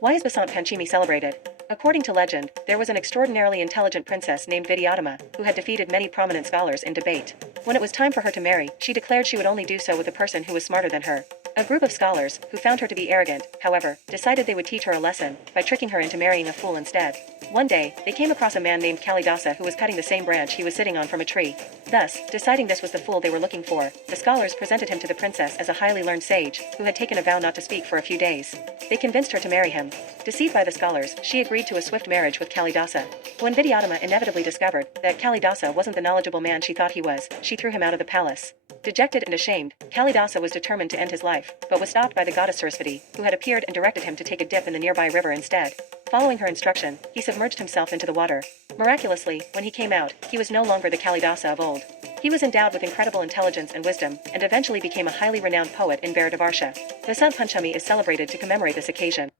Why is Basant Panchimi celebrated? According to legend, there was an extraordinarily intelligent princess named Vidyottama, who had defeated many prominent scholars in debate. When it was time for her to marry, she declared she would only do so with a person who was smarter than her. A group of scholars, who found her to be arrogant, however, decided they would teach her a lesson, by tricking her into marrying a fool instead. One day, they came across a man named Kalidasa who was cutting the same branch he was sitting on from a tree. Thus, deciding this was the fool they were looking for, the scholars presented him to the princess as a highly learned sage, who had taken a vow not to speak for a few days. They convinced her to marry him. Deceived by the scholars, she agreed to a swift marriage with Kalidasa. When Vidyottama inevitably discovered that Kalidasa wasn't the knowledgeable man she thought he was, she threw him out of the palace. Dejected and ashamed, Kalidasa was determined to end his life, but was stopped by the goddess Saraswati, who had appeared and directed him to take a dip in the nearby river instead. Following her instruction, he submerged himself into the water. Miraculously, when he came out, he was no longer the Kalidasa of old. He was endowed with incredible intelligence and wisdom, and eventually became a highly renowned poet in Vidyottama. Basant Panchimi is celebrated to commemorate this occasion.